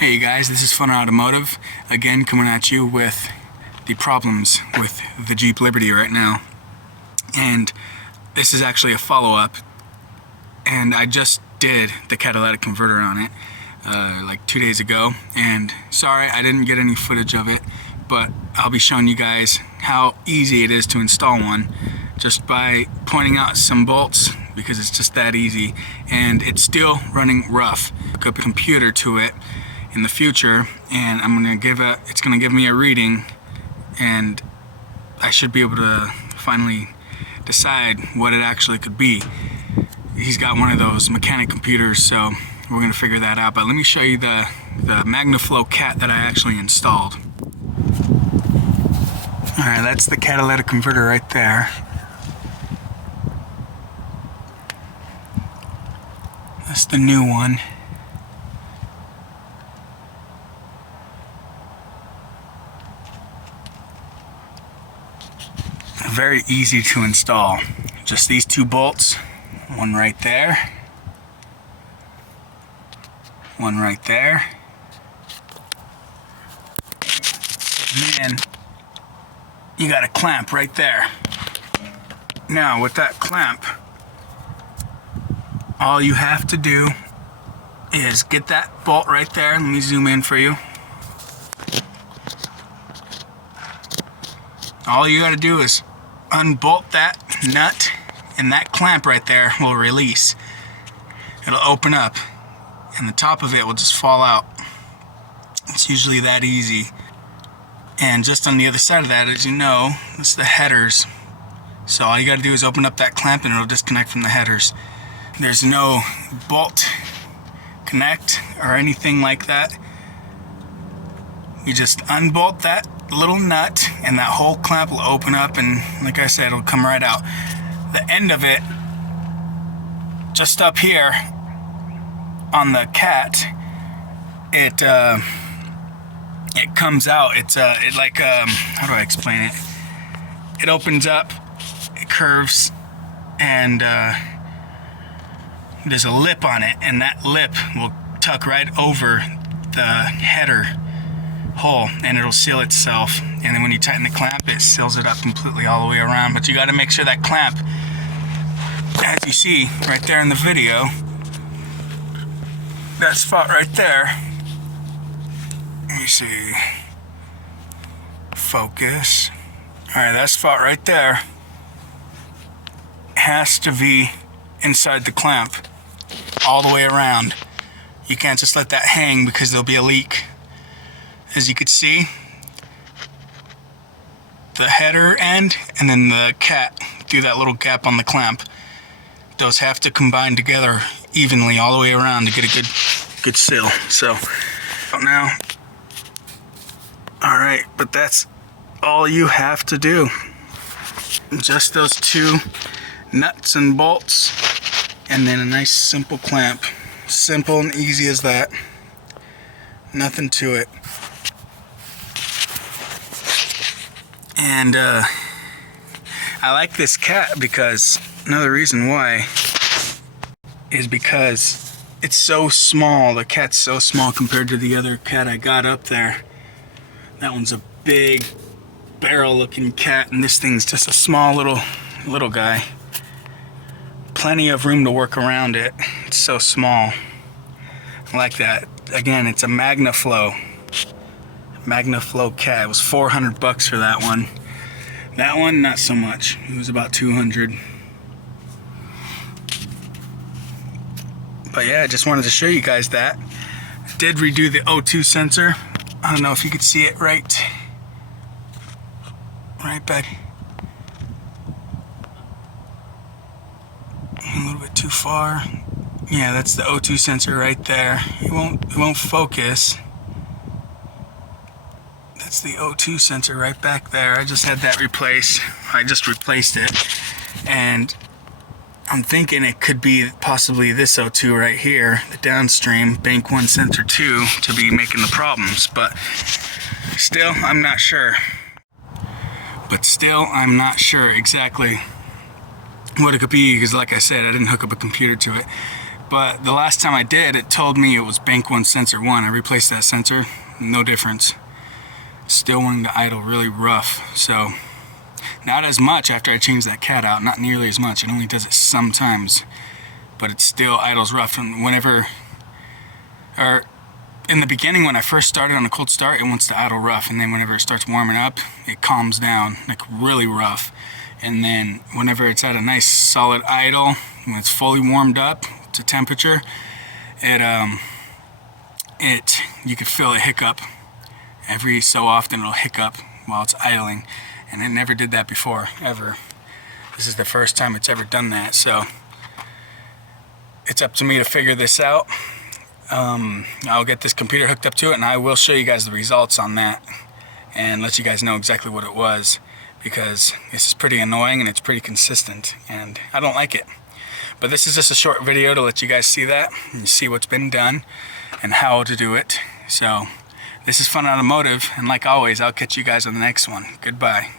Hey guys, this is Fun Automotive, again coming at you with the problems with the Jeep Liberty right now. And this is actually a follow-up, and I just did the catalytic converter on it like 2 days ago, and sorry I didn't get any footage of it, but I'll be showing you guys how easy it is to install one just by pointing out some bolts, because it's just that easy. And it's still running rough. Hook up a computer to it in the future, and it's gonna give me a reading, and I should be able to finally decide what it actually could be. He's got one of those mechanic computers, so we're gonna figure that out. But let me show you the MagnaFlow cat that I actually installed. Alright, that's the catalytic converter right there. That's the new one. Very easy to install. Just these two bolts, one right there, one right there, and then you got a clamp right there. Now with that clamp, all you have to do is get that bolt right there. Let me zoom in for you. All you got to do is unbolt that nut, and that clamp right there will release. It'll open up and the top of it will just fall out. It's usually that easy. And just on the other side of that, as you know, it's the headers. So all you got to do is open up that clamp and it'll disconnect from the headers. There's no bolt connect or anything like that. You just unbolt that little nut and that whole clamp will open up, and like I said, it'll come right out. The end of it, just up here on the cat, it comes out. It's how do I explain it? It opens up, it curves, and there's a lip on it, and that lip will tuck right over the header hole, and it'll seal itself. And then when you tighten the clamp, it seals it up completely all the way around. But you got to make sure that clamp, as you see right there in the video, that spot right there, let me see, focus. Alright, that spot right there has to be inside the clamp all the way around. You can't just let that hang, because there'll be a leak. As you could see, the header end and then the cat through that little gap on the clamp, those have to combine together evenly all the way around to get a good seal. So now, alright, but that's all you have to do. Just those two nuts and bolts, and then a nice simple clamp. Simple and easy as that. Nothing to it. And I like this cat because another reason why is because it's so small. The cat's so small compared to the other cat I got up there. That one's a big barrel looking cat, and this thing's just a small little guy. Plenty of room to work around it. It's so small. I like that. Again, it's a MagnaFlow cat. It was $400 for that one. That one, not so much. It was about $200. But yeah, I just wanted to show you guys that. I did redo the O2 sensor. I don't know if you could see it right back. A little bit too far. Yeah, that's the O2 sensor right there. It won't focus. That's the O2 sensor right back there. I just had that replaced. I just replaced it, and I'm thinking it could be possibly this O2 right here, the downstream Bank 1 sensor 2, to be making the problems. But still, I'm not sure. Exactly what it could be, because like I said, I didn't hook up a computer to it. But the last time I did, it told me it was bank 1 sensor 1. I replaced that sensor, no difference. Still wanting to idle really rough. So not as much after I changed that cat out, not nearly as much. It only does it sometimes, but it still idles rough. And whenever, or in the beginning when I first started on a cold start, it wants to idle rough, and then whenever it starts warming up, it calms down, like really rough. And then whenever it's at a nice solid idle, when it's fully warmed up to temperature, you could feel it hiccup. Every so often it'll hiccup while it's idling, and it never did that before, ever. This is the first time it's ever done that, so it's up to me to figure this out. I'll get this computer hooked up to it, and I will show you guys the results on that and let you guys know exactly what it was, because this is pretty annoying and it's pretty consistent and I don't like it. But this is just a short video to let you guys see that and see what's been done and how to do it. So this is Fun Automotive, and like always, I'll catch you guys on the next one. Goodbye.